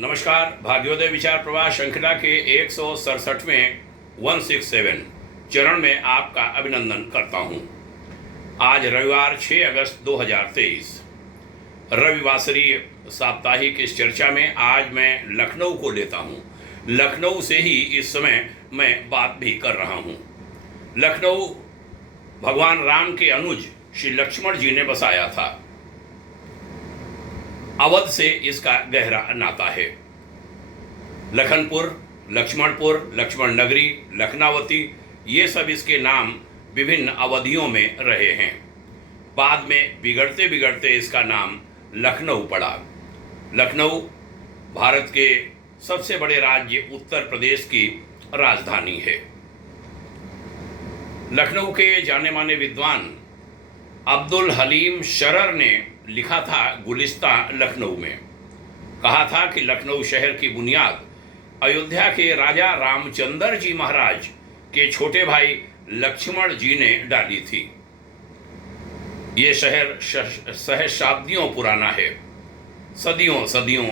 नमस्कार। भाग्योदय विचार प्रवाह श्रृंखला के 167वें 167 चरण में आपका अभिनंदन करता हूं। आज रविवार 6 अगस्त 2023 रविवासरीय साप्ताहिक इस चर्चा में आज मैं लखनऊ को लेता हूं। लखनऊ से ही इस समय मैं बात भी कर रहा हूं। लखनऊ भगवान राम के अनुज श्री लक्ष्मण जी ने बसाया था। अवध से इसका गहरा नाता है। लखनपुर, लक्ष्मणपुर, लक्ष्मण नगरी, लखनावती, ये सब इसके नाम विभिन्न अवधियों में रहे हैं। बाद में बिगड़ते बिगड़ते इसका नाम लखनऊ पड़ा। लखनऊ भारत के सबसे बड़े राज्य उत्तर प्रदेश की राजधानी है। लखनऊ के जाने माने विद्वान अब्दुल हलीम शरर ने लिखा था गुलिस्ता लखनऊ में, कहा था कि लखनऊ शहर की बुनियाद अयोध्या के राजा रामचंद्र जी महाराज के छोटे भाई लक्ष्मण जी ने डाली थी। ये शहर सहस्राब्दियों पुराना है, सदियों सदियों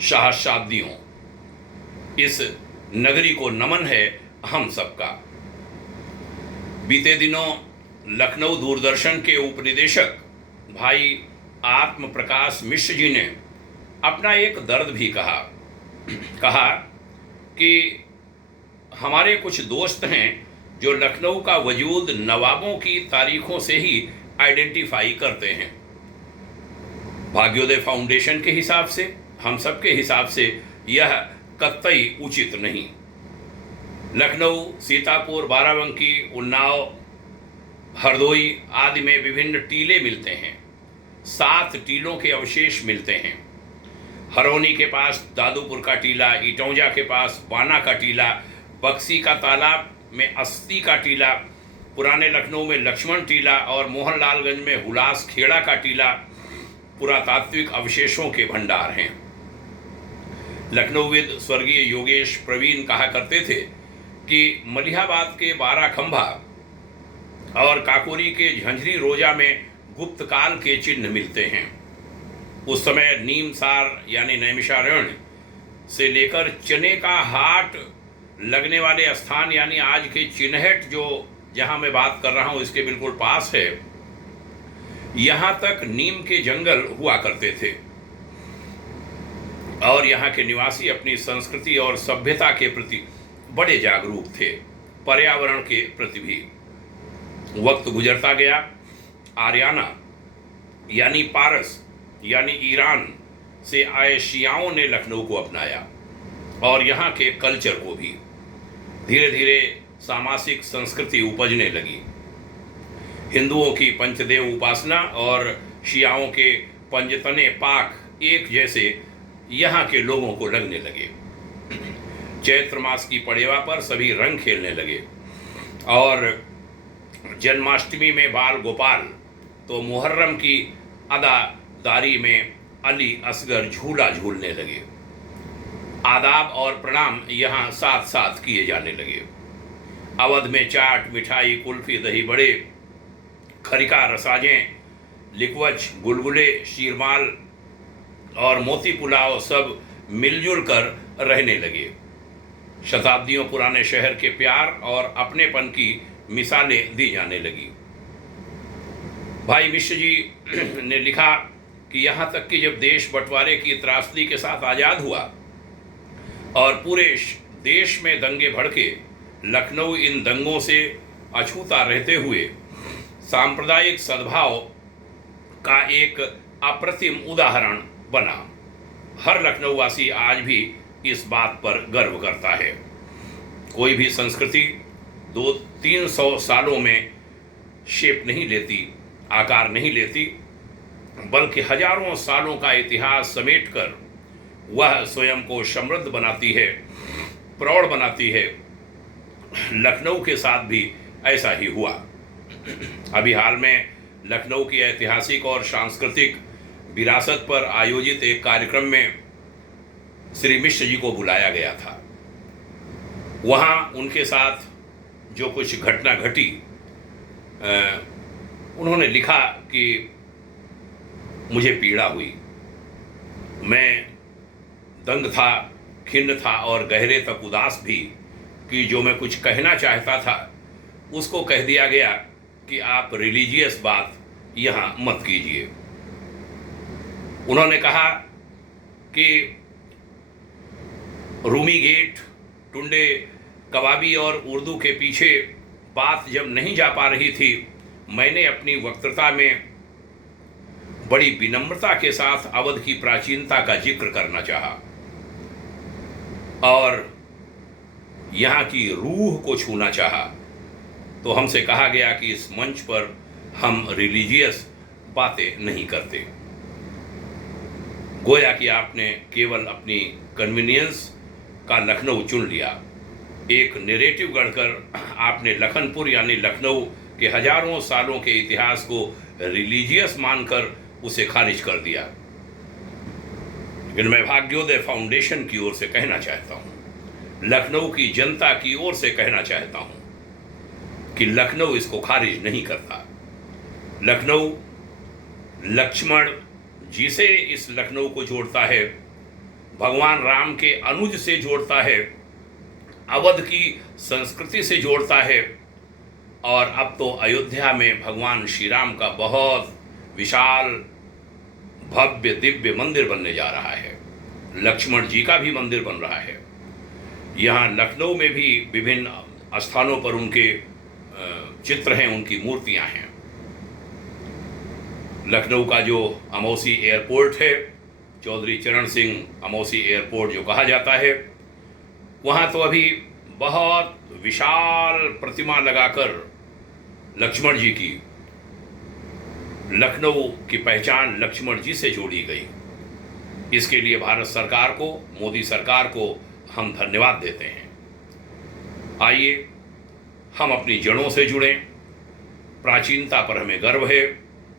सहस्राब्दियों। इस नगरी को नमन है हम सबका। बीते दिनों लखनऊ दूरदर्शन के उपनिदेशक भाई आत्म प्रकाश मिश्र जी ने अपना एक दर्द भी कहा कि हमारे कुछ दोस्त हैं जो लखनऊ का वजूद नवाबों की तारीखों से ही आइडेंटिफाई करते हैं। भाग्योदय फाउंडेशन के हिसाब से, हम सब के हिसाब से यह कतई उचित नहीं। लखनऊ, सीतापुर, बाराबंकी, उन्नाव, हरदोई आदि में विभिन्न टीले मिलते हैं। 7 टीलों के अवशेष मिलते हैं। हरौनी के पास दादूपुर का टीला, इटौंजा के पास बाना का टीला, बक्सी का तालाब में अस्थि का टीला, पुराने लखनऊ में लक्ष्मण टीला और मोहनलालगंज में हुलास खेड़ा का टीला पुरातात्विक अवशेषों के भंडार हैं। लखनऊविद स्वर्गीय योगेश प्रवीण कहा करते थे कि मलिहाबाद के 12 खंभा और काकोरी के झंझरी रोजा में गुप्त काल के चिन्ह मिलते हैं। उस समय नीमसार यानी नैमिषारण्य से लेकर चने का हाट लगने वाले स्थान यानी आज के चिन्हट, जो जहां मैं बात कर रहा हूं इसके बिल्कुल पास है, यहां तक नीम के जंगल हुआ करते थे और यहां के निवासी अपनी संस्कृति और सभ्यता के प्रति बड़े जागरूक थे, पर्यावरण के प्रति भी। वक्त गुजरता गया, आर्याना यानी पारस यानी ईरान से आए शियाओं ने लखनऊ को अपनाया और यहाँ के कल्चर को भी। धीरे धीरे सामासिक संस्कृति उपजने लगी। हिंदुओं की पंचदेव उपासना और शियाओं के पंजतने पाक एक जैसे यहाँ के लोगों को लगने लगे। चैत्र मास की पड़ेवा पर सभी रंग खेलने लगे और जन्माष्टमी में बाल गोपाल तो मुहर्रम की अदादारी में अली असगर झूला झूलने लगे। आदाब और प्रणाम यहाँ साथ साथ किए जाने लगे। अवध में चाट, मिठाई, कुल्फी, दही बड़े, खरिका, रसाजें, लिकवच, गुलगुले, शीरमाल और मोती पुलाव सब मिलजुल कर रहने लगे। शताब्दियों पुराने शहर के प्यार और अपनेपन की मिसालें दी जाने लगी। भाई मिश्र जी ने लिखा कि यहाँ तक कि जब देश बंटवारे की त्रासदी के साथ आज़ाद हुआ और पूरे देश में दंगे भड़के, लखनऊ इन दंगों से अछूता रहते हुए सांप्रदायिक सद्भाव का एक अप्रतिम उदाहरण बना। हर लखनऊ वासी आज भी इस बात पर गर्व करता है। कोई भी संस्कृति 200-300 सालों में शेप नहीं लेती, आकार नहीं लेती, बल्कि हजारों सालों का इतिहास समेटकर वह स्वयं को समृद्ध बनाती है, प्रौढ़ बनाती है। लखनऊ के साथ भी ऐसा ही हुआ। अभी हाल में लखनऊ की ऐतिहासिक और सांस्कृतिक विरासत पर आयोजित एक कार्यक्रम में श्री मिश्र जी को बुलाया गया था। वहाँ उनके साथ जो कुछ घटना घटी, उन्होंने लिखा कि मुझे पीड़ा हुई। मैं दंग था, खिन्न था और गहरे तक उदास भी कि जो मैं कुछ कहना चाहता था उसको कह दिया गया कि आप रिलीजियस बात यहाँ मत कीजिए। उन्होंने कहा कि रूमी गेट, टुंडे कबाबी और उर्दू के पीछे बात जब नहीं जा पा रही थी, मैंने अपनी वक्तृता में बड़ी विनम्रता के साथ अवध की प्राचीनता का जिक्र करना चाहा और यहाँ की रूह को छूना चाहा। तो हमसे कहा गया कि इस मंच पर हम रिलीजियस बातें नहीं करते। गोया कि आपने केवल अपनी कन्वीनियंस का लखनऊ चुन लिया। एक नैरेटिव गढ़कर आपने लखनपुर यानी लखनऊ के हजारों सालों के इतिहास को रिलीजियस मानकर उसे खारिज कर दिया। लेकिन मैं भाग्योदय फाउंडेशन की ओर से कहना चाहता हूँ, लखनऊ की जनता की ओर से कहना चाहता हूँ कि लखनऊ इसको खारिज नहीं करता। लखनऊ लक्ष्मण जी से इस लखनऊ को जोड़ता है, भगवान राम के अनुज से जोड़ता है, अवध की संस्कृति से जोड़ता है और अब तो अयोध्या में भगवान श्री राम का बहुत विशाल भव्य दिव्य मंदिर बनने जा रहा है। लक्ष्मण जी का भी मंदिर बन रहा है। यहाँ लखनऊ में भी विभिन्न स्थानों पर उनके चित्र हैं, उनकी मूर्तियाँ हैं। लखनऊ का जो अमौसी एयरपोर्ट है, चौधरी चरण सिंह अमौसी एयरपोर्ट जो कहा जाता है, वहाँ तो अभी बहुत विशाल प्रतिमा लगाकर लक्ष्मण जी की, लखनऊ की पहचान लक्ष्मण जी से जोड़ी गई। इसके लिए भारत सरकार को, मोदी सरकार को हम धन्यवाद देते हैं। आइए हम अपनी जड़ों से जुड़ें। प्राचीनता पर हमें गर्व है,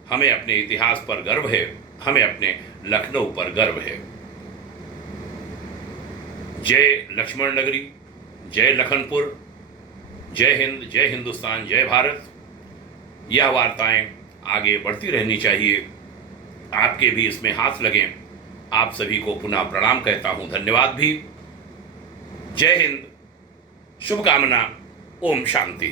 हमें अपने इतिहास पर गर्व है, हमें अपने लखनऊ पर गर्व है। जय लक्ष्मण नगरी, जय लखनपुर, जय हिंद, जय हिंदुस्तान, जय भारत। यह वार्ताएं आगे बढ़ती रहनी चाहिए, आपके भी इसमें हाथ लगें। आप सभी को पुनः प्रणाम कहता हूं, धन्यवाद भी। जय हिंद, शुभकामना, ओम शांति।